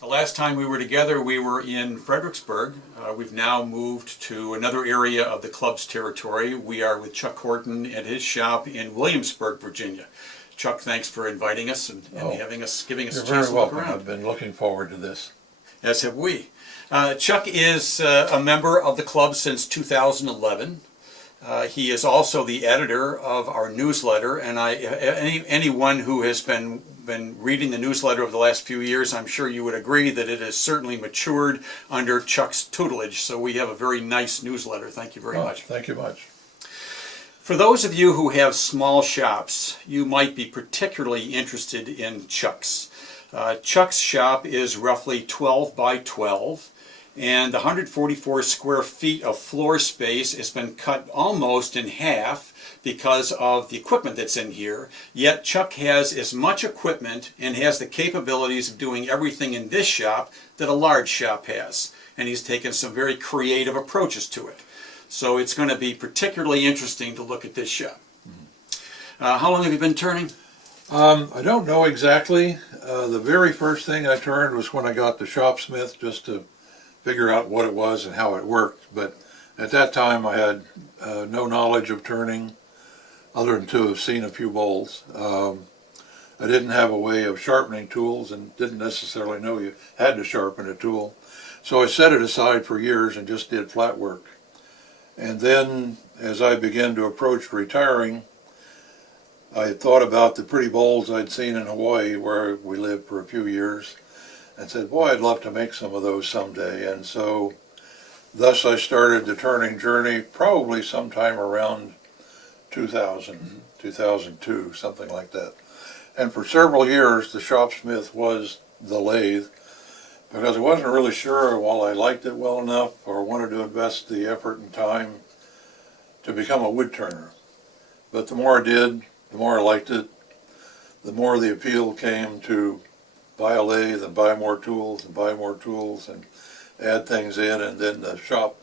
The last time we were together, we were in Fredericksburg. We've now moved to another area of the club's territory. We are with Chuck Horton at his shop in Williamsburg, Virginia. Chuck, thanks for inviting us and giving us a chance to look around. I've been looking forward to this. As have we. Chuck is a member of the club since 2011. He is also the editor of our newsletter, and anyone who has been reading the newsletter over the last few years, I'm sure you would agree that it has certainly matured under Chuck's tutelage. So we have a very nice newsletter. Thank you very much. Thank you much. For those of you who have small shops, you might be particularly interested in Chuck's. Chuck's shop is roughly 12 by 12. And the 144 square feet of floor space has been cut almost in half because of the equipment that's in here. Yet Chuck has as much equipment and has the capabilities of doing everything in this shop that a large shop has. And he's taken some very creative approaches to it. So it's going to be particularly interesting to look at this shop. How long have you been turning? I don't know exactly. The very first thing I turned was when I got the shopsmith, just to figure out what it was and how it worked. But at that time I had no knowledge of turning other than to have seen a few bowls. I didn't have a way of sharpening tools and didn't necessarily know you had to sharpen a tool. So I set it aside for years and just did flat work. And then as I began to approach retiring, I had thought about the pretty bowls I'd seen in Hawaii, where we lived for a few years, and said, boy, I'd love to make some of those someday. And so thus I started the turning journey probably sometime around 2000, 2002, something like that. And for several years the shopsmith was the lathe, because I wasn't really sure while I liked it well enough or wanted to invest the effort and time to become a wood turner. But the more I did, the more I liked it, the more the appeal came to buy a lathe and buy more tools and buy more tools and add things in, and then the shop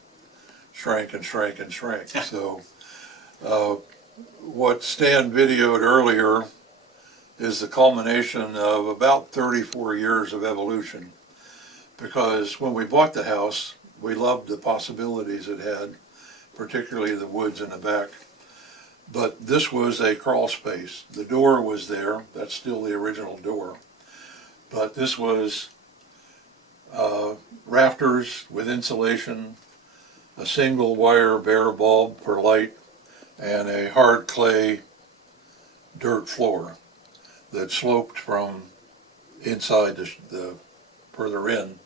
shrank and shrank and shrank. So what Stan videoed earlier is the culmination of about 34 years of evolution, because when we bought the house, we loved the possibilities it had, particularly the woods in the back. But this was a crawl space. The door was there. That's still the original door. But this was rafters with insulation, a single wire bare bulb for light, and a hard clay dirt floor that sloped from inside the further in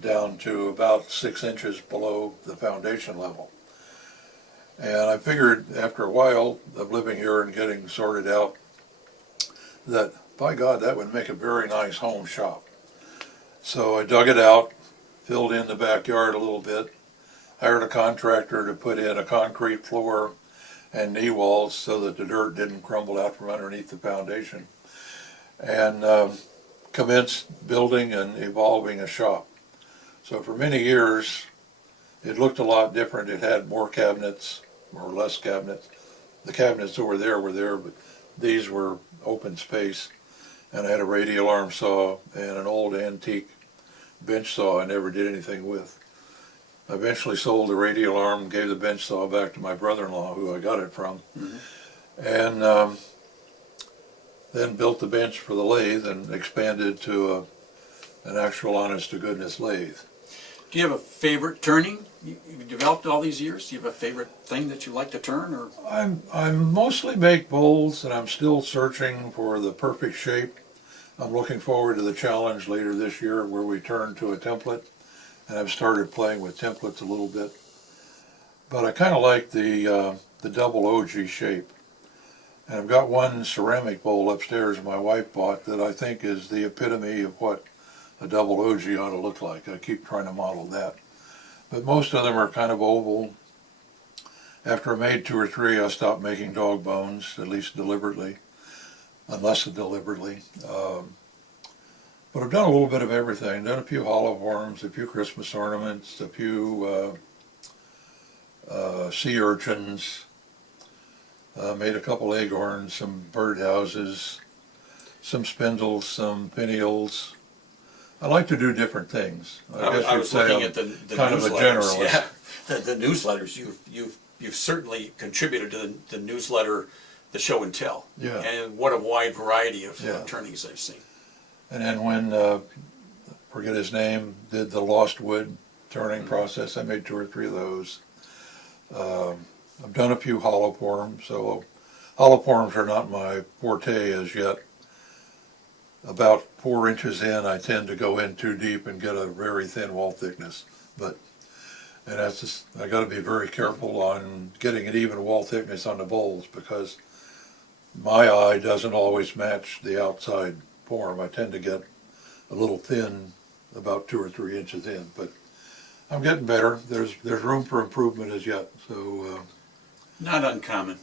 down to about 6 inches below the foundation level. And I figured after a while of living here and getting sorted out that, by God, that would make a very nice home shop. So I dug it out, filled in the backyard a little bit, hired a contractor to put in a concrete floor and knee walls so that the dirt didn't crumble out from underneath the foundation, and commenced building and evolving a shop. So for many years it looked a lot different. It had more cabinets or less cabinets. The cabinets over there were there, but these were open space. And I had a radial arm saw and an old antique bench saw I never did anything with. I eventually sold the radial arm, gave the bench saw back to my brother-in-law, who I got it from, and then built the bench for the lathe and expanded to an actual honest-to-goodness lathe. Do you have a favorite turning? You've developed all these years. Do you have a favorite thing that you like to turn? Or I mostly make bowls, and I'm still searching for the perfect shape. I'm looking forward to the challenge later this year where we turn to a template, and I've started playing with templates a little bit. But I kind of like the double OG shape. And I've got one ceramic bowl upstairs my wife bought that I think is the epitome of what a double OG ought to look like. I keep trying to model that. But most of them are kind of oval. After I made 2 or 3, I stopped making dog bones, at least deliberately, unless deliberately. But I've done a little bit of everything. Done a few hollow worms, a few Christmas ornaments, a few sea urchins, Made a couple acorns, some birdhouses, some spindles, some pinions. I like to do different things. I was looking at the kind of a newsletters. generalist. Yeah, the newsletters. You've certainly contributed to the newsletter, the show and tell. Yeah. And what a wide variety of Yeah. turnings I've seen. And then when, forget his name, did the Lost Wood turning process, I made 2 or 3 of those. I've done a few hollow forms, so hollow forms are not my forte as yet. About 4 inches in, I tend to go in too deep and get a very thin wall thickness. And that's just, I got to be very careful on getting an even wall thickness on the bowls, because my eye doesn't always match the outside form. I tend to get a little thin about 2 or 3 inches in, but I'm getting better. There's room for improvement as yet. So not uncommon.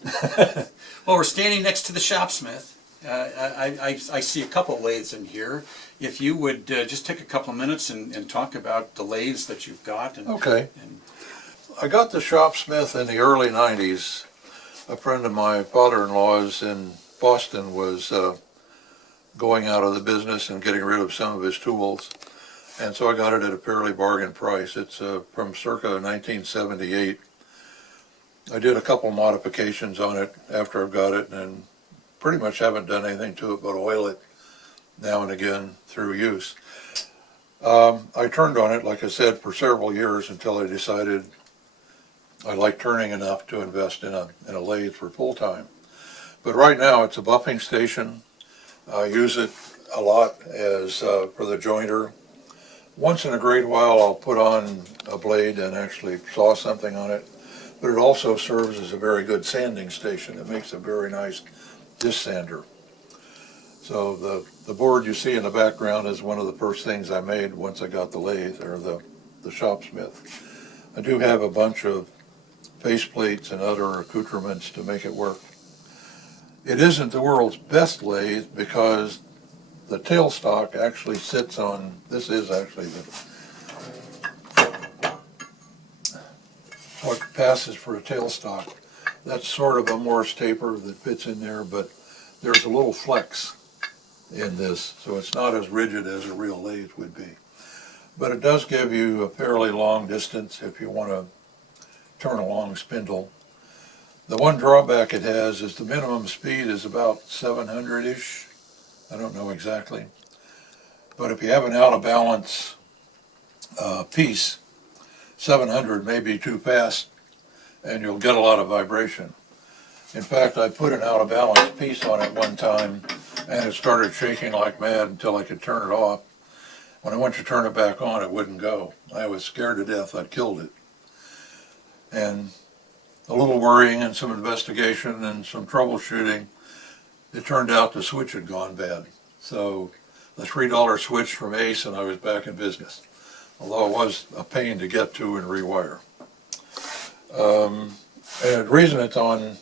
Well, we're standing next to the shopsmith. I see a couple lathes in here. If you would just take a couple of minutes and talk about the lathes that you've got. Okay. I got the shopsmith in the early 90s. A friend of my father-in-law's in Boston was going out of the business and getting rid of some of his tools. And so I got it at a fairly bargain price. It's from circa 1978. I did a couple modifications on it after I got it, and pretty much haven't done anything to it but oil it now and again through use. I turned on it, like I said, for several years until I decided I like turning enough to invest in a lathe for full time. But right now it's a buffing station. I use it a lot as for the jointer. Once in a great while I'll put on a blade and actually saw something on it, but it also serves as a very good sanding station. It makes a very nice disc sander. So the board you see in the background is one of the first things I made once I got the lathe, or the shopsmith. I do have a bunch of face plates and other accoutrements to make it work. It isn't the world's best lathe because the tailstock actually sits on, this is actually what passes for a tailstock. That's sort of a Morse taper that fits in there, but there's a little flex in this, so it's not as rigid as a real lathe would be. But it does give you a fairly long distance if you want to turn a long spindle. The one drawback it has is the minimum speed is about 700-ish. I don't know exactly. But if you have an out of balance piece, 700 may be too fast and you'll get a lot of vibration. In fact, I put an out of balance piece on it one time and it started shaking like mad until I could turn it off. When I went to turn it back on, it wouldn't go. I was scared to death I'd killed it. And a little worrying and some investigation and some troubleshooting, it turned out the switch had gone bad. So the $3 switch from Ace and I was back in business. Although it was a pain to get to and rewire. And the reason it's on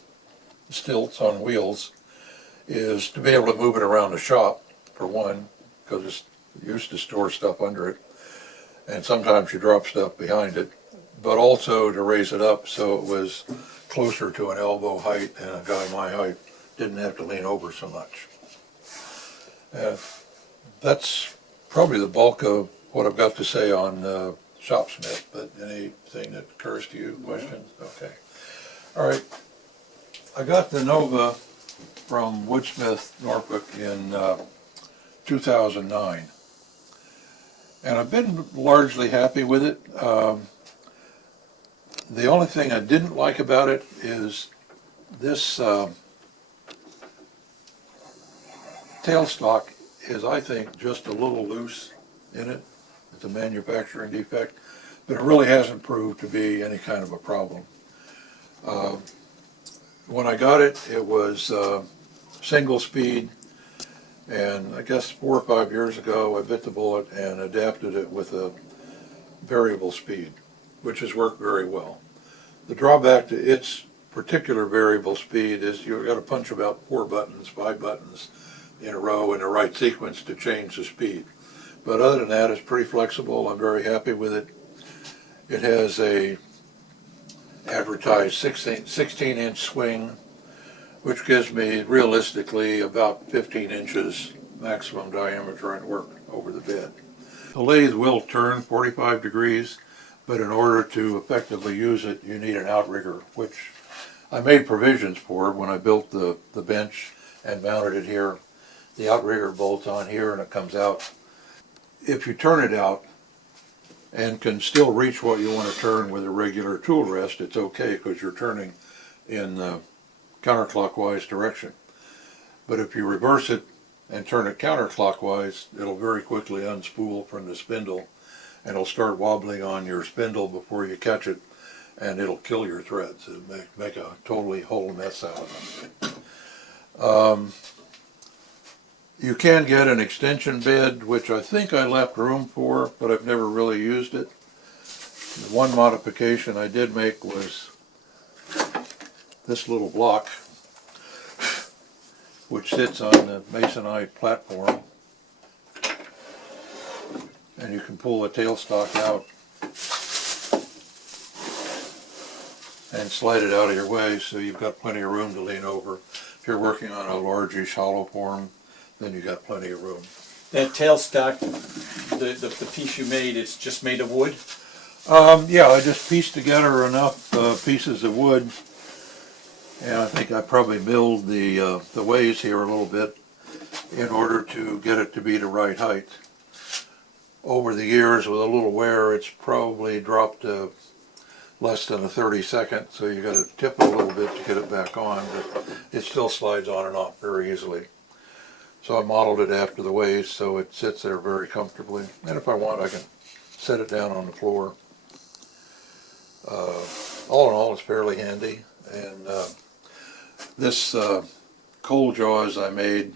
stilts, on wheels, is to be able to move it around the shop, for one, because it's used to store stuff under it. And sometimes you drop stuff behind it. But also to raise it up so it was closer to an elbow height and a guy my height didn't have to lean over so much. That's probably the bulk of what I've got to say on shopsmith, but anything that occurs to you, questions? Okay. All right. I got the Nova from Woodsmith, Norfolk in 2009. And I've been largely happy with it. The only thing I didn't like about it is this tailstock is, I think, just a little loose in it. It's a manufacturing defect, but it really hasn't proved to be any kind of a problem. When I got it, it was single speed, and I guess 4 or 5 years ago I bit the bullet and adapted it with a variable speed, which has worked very well. The drawback to its particular variable speed is you've got to punch about 4 buttons, 5 buttons in a row in the right sequence to change the speed. But other than that, it's pretty flexible. I'm very happy with it. It has a advertised 16-inch swing which gives me realistically about 15 inches maximum diameter and work over the bed. The lathe will turn 45 degrees, but in order to effectively use it, you need an outrigger, which I made provisions for when I built the bench and mounted it here. The outrigger bolts on here and it comes out. If you turn it out and can still reach what you want to turn with a regular tool rest, it's okay because you're turning in the counterclockwise direction. But if you reverse it and turn it counterclockwise, it'll very quickly unspool from the spindle and it'll start wobbling on your spindle before you catch it, and it'll kill your threads. It'll make a totally whole mess out of them. You can get an extension bed, which I think I left room for, but I've never really used it. The one modification I did make was this little block, which sits on the masonite platform, and you can pull the tailstock out and slide it out of your way, so you've got plenty of room to lean over. If you're working on a largish hollow form, then you've got plenty of room. That tailstock, the piece you made, is just made of wood? Yeah, I just pieced together enough pieces of wood, and I think I probably milled the ways here a little bit in order to get it to be the right height. Over the years, with a little wear, it's probably dropped to less than a 32nd, so you got to tip it a little bit to get it back on, but it still slides on and off very easily. So I modeled it after the ways so it sits there very comfortably, and if I want I can set it down on the floor. All in all, it's fairly handy, and this coal jaws I made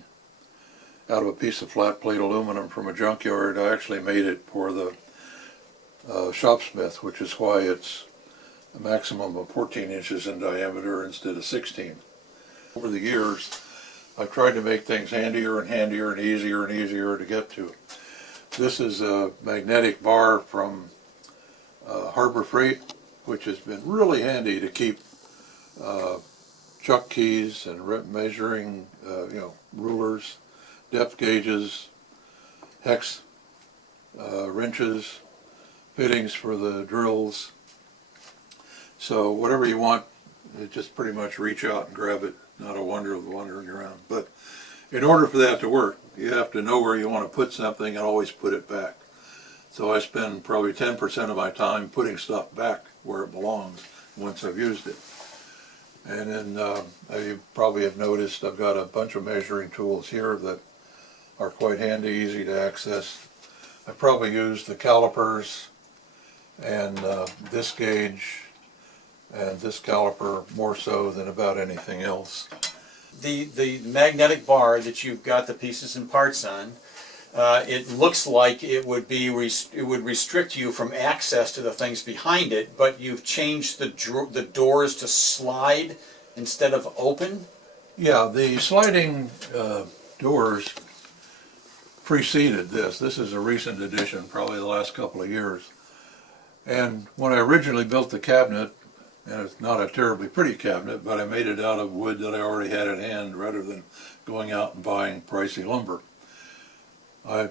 out of a piece of flat plate aluminum from a junkyard. I actually made it for the shopsmith, which is why it's a maximum of 14 inches in diameter instead of 16. Over the years, I've tried to make things handier and handier and easier to get to. This is a magnetic bar from Harbor Freight, which has been really handy to keep chuck keys and measuring, rulers, depth gauges, hex wrenches, fittings for the drills. So whatever you want, you just pretty much reach out and grab it. Not a wonder of wandering around. But in order for that to work, you have to know where you want to put something and always put it back. So I spend probably 10% of my time putting stuff back where it belongs once I've used it. And then you probably have noticed I've got a bunch of measuring tools here that are quite handy, easy to access. I probably used the calipers and this gauge and this caliper more so than about anything else. The magnetic bar that you've got the pieces and parts on, it looks like it would restrict you from access to the things behind it, but you've changed the doors to slide instead of open? Yeah, the sliding doors preceded this. This is a recent addition, probably the last couple of years. And when I originally built the cabinet, and it's not a terribly pretty cabinet, but I made it out of wood that I already had at hand rather than going out and buying pricey lumber. I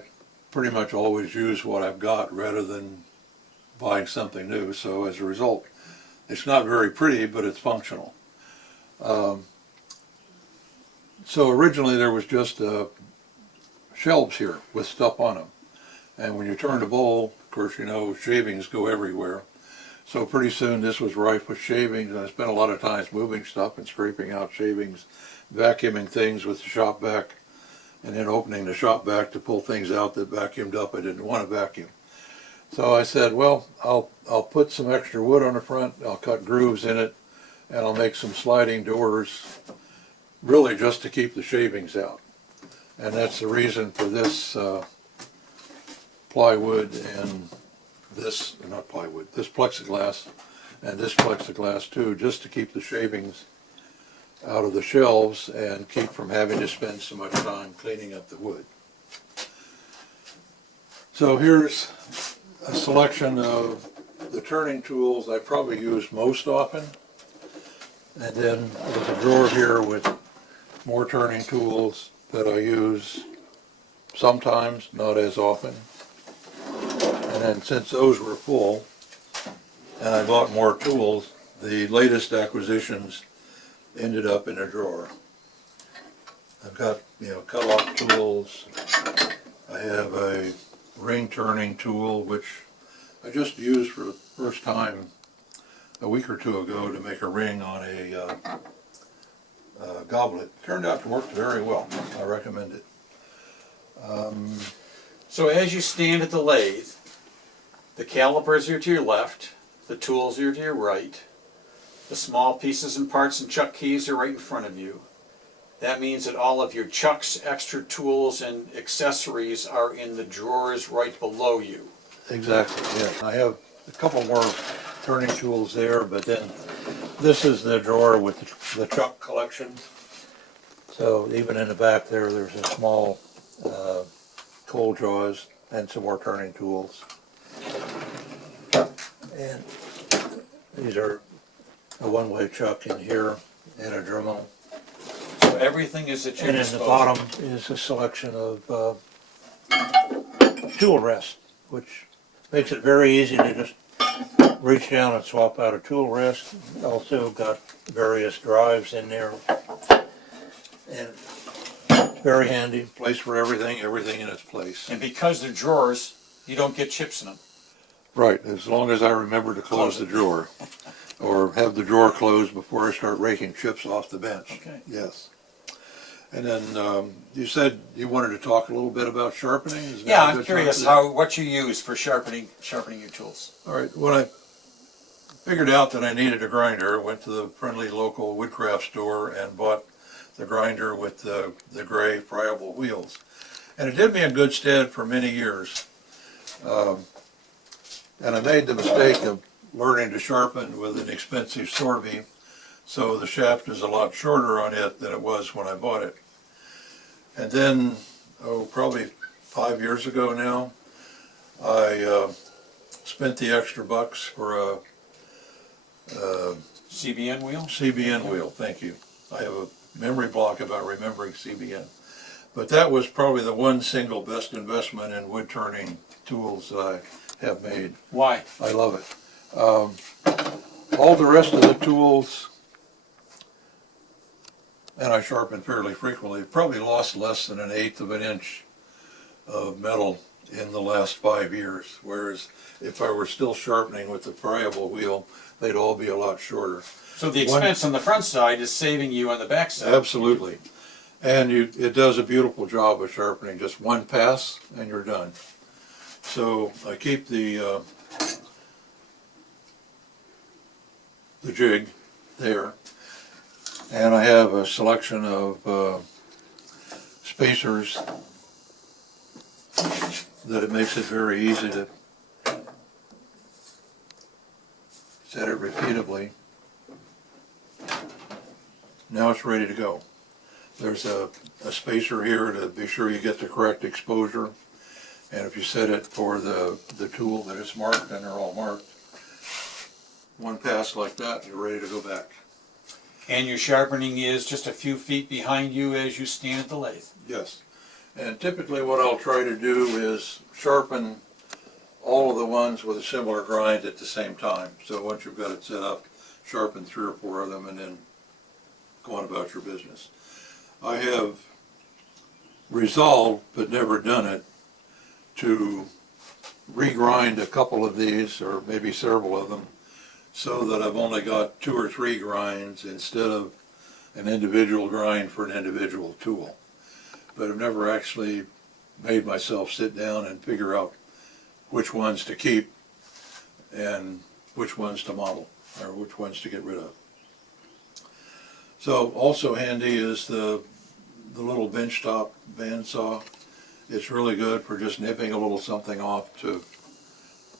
pretty much always use what I've got rather than buying something new, so as a result, it's not very pretty, but it's functional. So originally there was just shelves here with stuff on them, and when you turn the bowl, of course, you know, shavings go everywhere. So pretty soon this was rife with shavings, and I spent a lot of times moving stuff and scraping out shavings, vacuuming things with the shop vac, and then opening the shop vac to pull things out that vacuumed up I didn't want to vacuum. So I said, well, I'll put some extra wood on the front, I'll cut grooves in it, and I'll make some sliding doors, really just to keep the shavings out. And that's the reason for this plywood and this, not plywood, this plexiglass and this plexiglass too, just to keep the shavings out of the shelves and keep from having to spend so much time cleaning up the wood. So here's a selection of the turning tools I probably use most often. And then there's a drawer here with more turning tools that I use sometimes, not as often. And then since those were full, and I bought more tools, the latest acquisitions ended up in a drawer. I've got, cut-off tools. I have a ring turning tool, which I just used for the first time a week or two ago to make a ring on a goblet. Turned out to work very well. I recommend it. So as you stand at the lathe, the calipers are to your left, the tools are to your right, the small pieces and parts and chuck keys are right in front of you. That means that all of your chucks, extra tools, and accessories are in the drawers right below you. Exactly, yes. I have a couple more turning tools there, but then this is the drawer with the chuck collection. So even in the back there, there's a small tool jaws and some more turning tools. And these are a one-way chuck in here and a Dremel. So everything is at your And in disposal. the bottom is a selection of tool rest, which makes it very easy to just reach down and swap out a tool rest. Also got various drives in there. And it's very handy, place for everything in its place. And because they're drawers, you don't get chips in them. Right, as long as I remember to close the drawer. Or have the drawer closed before I start raking chips off the bench. Okay. Yes. And then you said you wanted to talk a little bit about sharpening? Is that Yeah, a I'm good curious time for what you use for sharpening your tools. that? All right, when I figured out that I needed a grinder, I went to the friendly local woodcraft store and bought the grinder with the gray friable wheels. And it did me in good stead for many years. And I made the mistake of learning to sharpen with an expensive Sorby, so the shaft is a lot shorter on it than it was when I bought it. And then, probably 5 years ago now, I spent the extra bucks for a CBN wheel? CBN wheel, thank you. I have a memory block about remembering CBN. But that was probably the one single best investment in wood turning tools that I have made. Why? I love it. All the rest of the tools, and I sharpen fairly frequently, probably lost less than 1/8 of an inch of metal in the last 5 years. Whereas if I were still sharpening with the friable wheel, they'd all be a lot shorter. So the expense on the front side is saving you on the back side. Absolutely. And it does a beautiful job of sharpening. Just one pass and you're done. So I keep the jig there, and I have a selection of spacers that it makes it very easy to set it repeatedly. Now it's ready to go. There's a spacer here to be sure you get the correct exposure, and if you set it for the tool that it's marked, and they're all marked, one pass like that, you're ready to go back. And your sharpening is just a few feet behind you as you stand at the lathe. Yes. And typically what I'll try to do is sharpen all of the ones with a similar grind at the same time. So once you've got it set up, sharpen 3 or 4 of them and then go on about your business. I have resolved, but never done it, to regrind a couple of these, or maybe several of them, so that I've only got 2 or 3 grinds instead of an individual grind for an individual tool. But I've never actually made myself sit down and figure out which ones to keep and which ones to model, or which ones to get rid of. So also handy is the little benchtop bandsaw. It's really good for just nipping a little something off to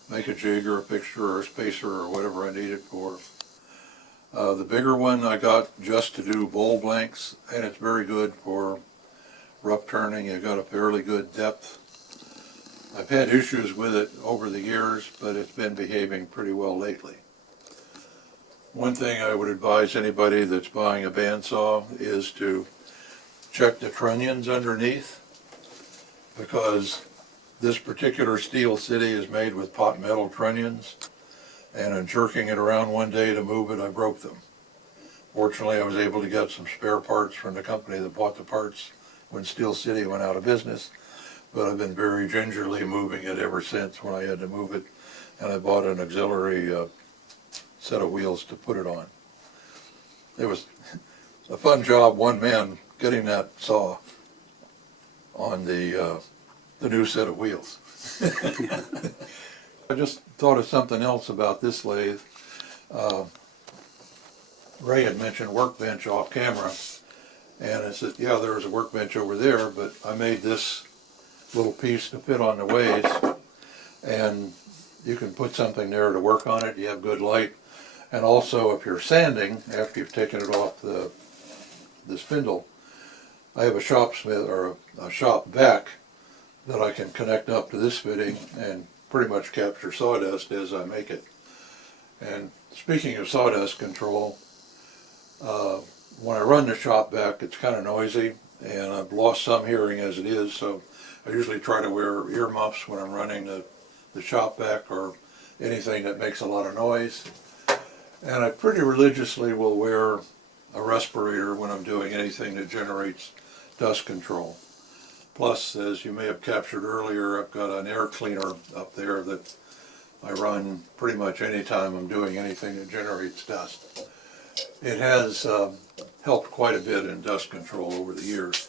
make a jig or a picture or a spacer or whatever I need it for. The bigger one I got just to do bowl blanks, and it's very good for rough turning. You've got a fairly good depth. I've had issues with it over the years, but it's been behaving pretty well lately. One thing I would advise anybody that's buying a bandsaw is to check the trunnions underneath, because this particular Steel City is made with pot metal trunnions, and in jerking it around one day to move it, I broke them. Fortunately, I was able to get some spare parts from the company that bought the parts when Steel City went out of business, but I've been very gingerly moving it ever since when I had to move it, and I bought an auxiliary set of wheels to put it on. It was a fun job, one man, getting that saw on the new set of wheels. I just thought of something else about this lathe. Ray had mentioned workbench off camera, and I said, yeah, there was a workbench over there, but I made this little piece to fit on the ways, and you can put something there to work on it. You have good light, and also if you're sanding after you've taken it off the spindle, I have a shop smith or a shop vac that I can connect up to this fitting and pretty much capture sawdust as I make it. And speaking of sawdust control, when I run the shop vac, it's kind of noisy, and I've lost some hearing as it is, so I usually try to wear earmuffs when I'm running the shop vac or anything that makes a lot of noise. And I pretty religiously will wear a respirator when I'm doing anything that generates dust control. Plus, as you may have captured earlier, I've got an air cleaner up there that I run pretty much any time I'm doing anything that generates dust. It has helped quite a bit in dust control over the years.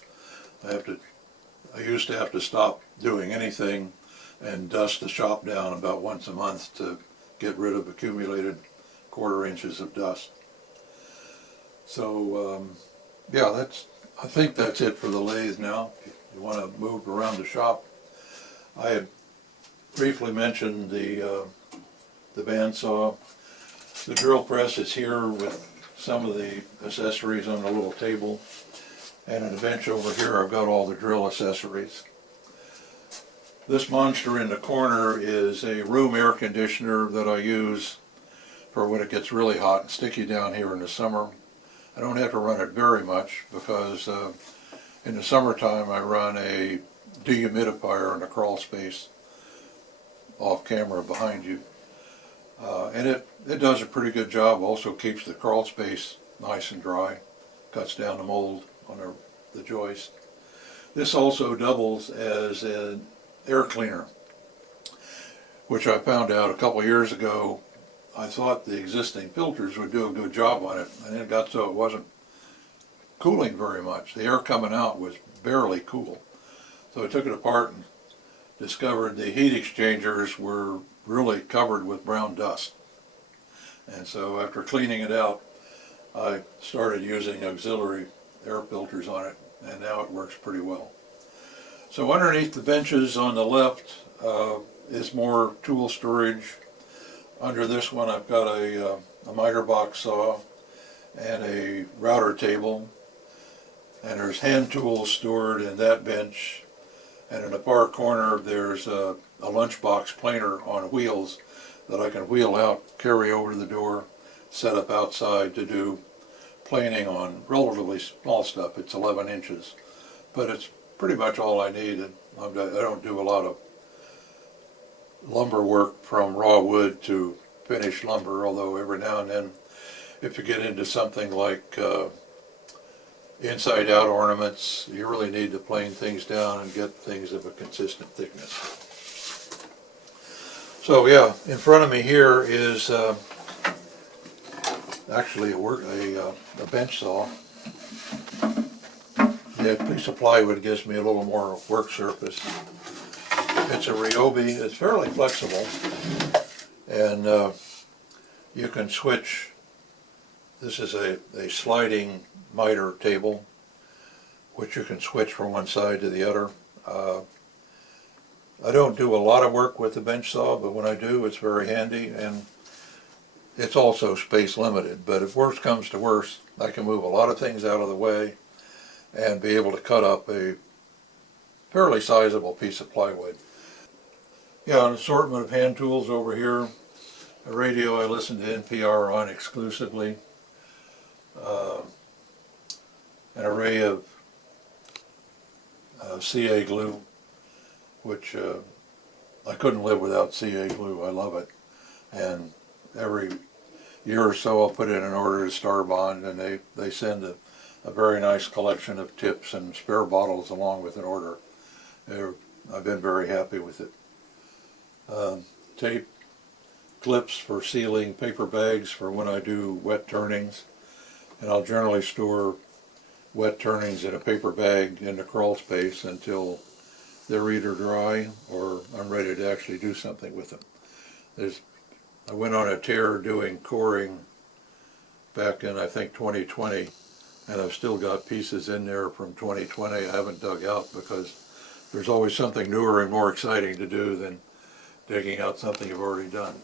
I used to have to stop doing anything and dust the shop down about once a month to get rid of accumulated quarter-inches of dust. So yeah, I think that's it for the lathe now. If you want to move around the shop, I had briefly mentioned the bandsaw. The drill press is here with some of the accessories on a little table, and on the bench over here I've got all the drill accessories. This monster in the corner is a room air conditioner that I use for when it gets really hot and sticky down here in the summer. I don't have to run it very much because in the summertime I run a dehumidifier in the crawl space off camera behind you. And it does a pretty good job. Also keeps the crawl space nice and dry, cuts down the mold on the joist. This also doubles as an air cleaner, which I found out a couple years ago. I thought the existing filters would do a good job on it, and it got so it wasn't cooling very much. The air coming out was barely cool. So I took it apart and discovered the heat exchangers were really covered with brown dust. And so after cleaning it out, I started using auxiliary air filters on it, and now it works pretty well. So underneath the benches on the left is more tool storage. Under this one I've got a miter box saw and a router table, and there's hand tools stored in that bench, and in the far corner there's a lunchbox planer on wheels that I can wheel out, carry over to the door, set up outside to do planing on relatively small stuff. It's 11 inches, but it's pretty much all I need. And I don't do a lot of lumber work from raw wood to finished lumber, although every now and then if you get into something like inside out ornaments, you really need to plane things down and get things of a consistent thickness. So yeah, in front of me here is actually a bench saw. That piece of plywood gives me a little more work surface. It's a Ryobi. It's fairly flexible, and you can switch. This is a sliding miter table, which you can switch from one side to the other. I don't do a lot of work with the bench saw, but when I do, it's very handy, and it's also space limited. But if worse comes to worse, I can move a lot of things out of the way and be able to cut up a fairly sizable piece of plywood. Yeah, an assortment of hand tools over here. A radio I listen to NPR on exclusively. An array of CA glue, which I couldn't live without CA glue. I love it. And every year or so I'll put in an order to Star Bond, and they send a very nice collection of tips and spare bottles along with an order. I've been very happy with it. Tape clips for sealing paper bags for when I do wet turnings, and I'll generally store wet turnings in a paper bag in the crawl space until they're either dry or I'm ready to actually do something with them. I went on a tear doing coring back in, I think, 2020, and I've still got pieces in there from 2020 I haven't dug out, because there's always something newer and more exciting to do than digging out something you've already done.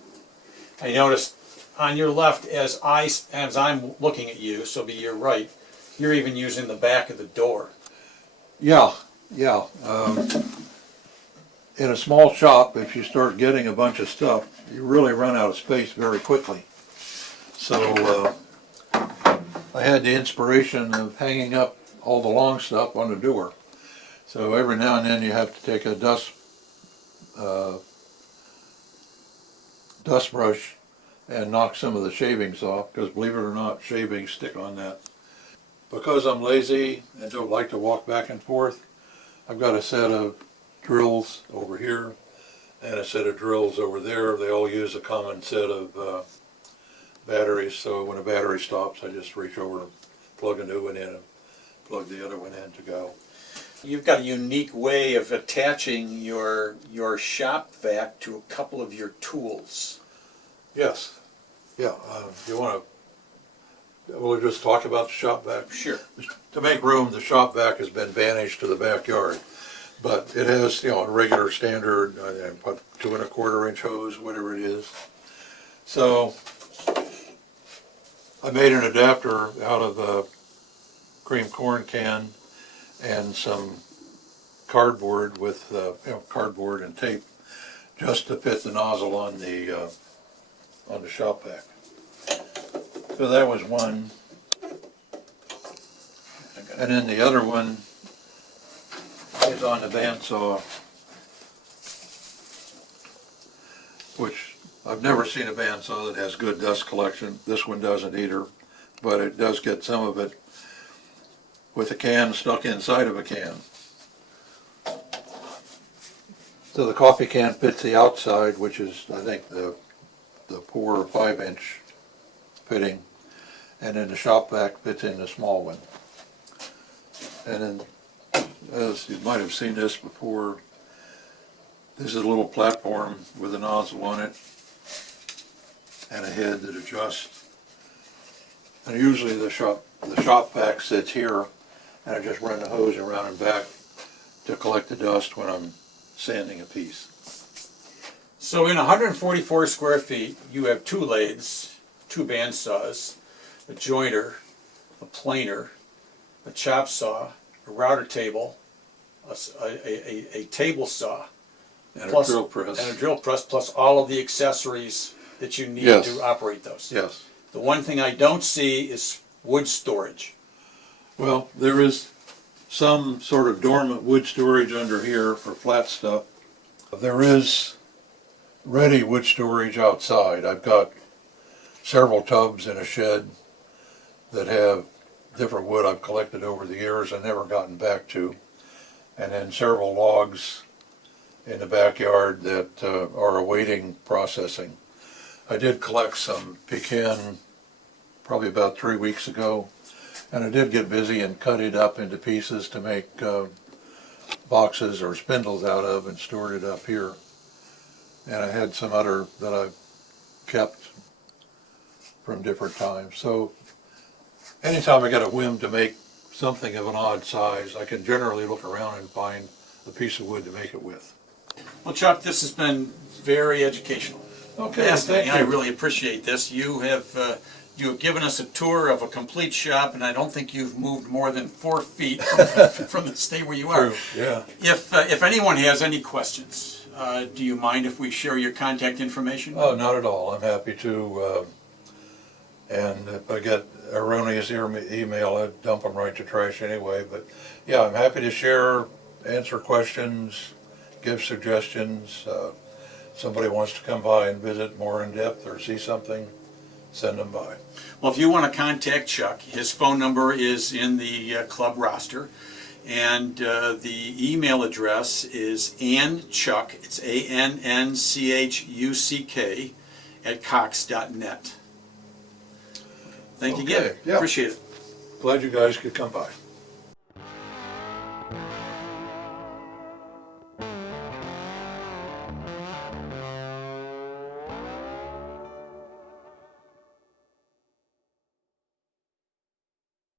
I noticed on your left, as I'm looking at you, so be your right, you're even using the back of the door. Yeah. In a small shop, if you start getting a bunch of stuff, you really run out of space very quickly. So I had the inspiration of hanging up all the long stuff on the door. So every now and then you have to take a dust brush and knock some of the shavings off, because believe it or not, shavings stick on that. Because I'm lazy and don't like to walk back and forth, I've got a set of drills over here and a set of drills over there. They all use a common set of batteries, so when a battery stops, I just reach over and plug a new one in and plug the other one in to go. You've got a unique way of attaching your shop vac to a couple of your tools. Yes. Yeah. You want to? We'll just talk about the shop vac. Sure. To make room, the shop vac has been banished to the backyard, but it has, a regular standard, put 2 1/4 inch hose, whatever it is. So I made an adapter out of a cream corn can and some cardboard with cardboard and tape, just to fit the nozzle on the shop vac. So that was one, and then the other one is on the bandsaw, which I've never seen a bandsaw that has good dust collection. This one doesn't either, but it does get some of it with a can stuck inside of a can. So the coffee can fits the outside, which is, I think, the 4 or 5 inch fitting, and then the shop vac fits in the small one. And then, as you might have seen this before, this is a little platform with a nozzle on it and a head that adjusts. And usually the shop vac sits here, and I just run the hose around and back to collect the dust when I'm sanding a piece. So in 144 square feet, you have 2 lathes, 2 bandsaws, a jointer, a planer, a chop saw, a router table, a table saw, And plus, a drill press. and a drill press, plus all of the accessories that you need Yes. to operate those. Yes. The one thing I don't see is wood storage. Well, there is some sort of dormant wood storage under here for flat stuff. There is ready wood storage outside. I've got several tubs in a shed that have different wood I've collected over the years and never gotten back to, and then several logs in the backyard that are awaiting processing. I did collect some pecan probably about 3 weeks ago, and I did get busy and cut it up into pieces to make boxes or spindles out of, and stored it up here. And I had some other that I've kept from different times. So anytime I get a whim to make something of an odd size, I can generally look around and find a piece of wood to make it with. Well, Chuck, this has been very educational. Okay, Fascinating. thank you. I really appreciate this. You have given us a tour of a complete shop, and I don't think you've moved more than 4 feet from the state where you are. True, yeah. If anyone has any questions, do you mind if we share your contact information? Oh, not at all. I'm happy to. And if I get erroneous email, I dump them right to trash anyway. But yeah, I'm happy to share answer questions, give suggestions. Somebody wants to come by and visit more in depth or see something, send them by. Well, if you want to contact Chuck, his phone number is in the club roster, and the email address is annchuck, it's ANNCHUCK, at cox.net. Thank you again. Okay, yeah. Appreciate it. Glad you guys could come by.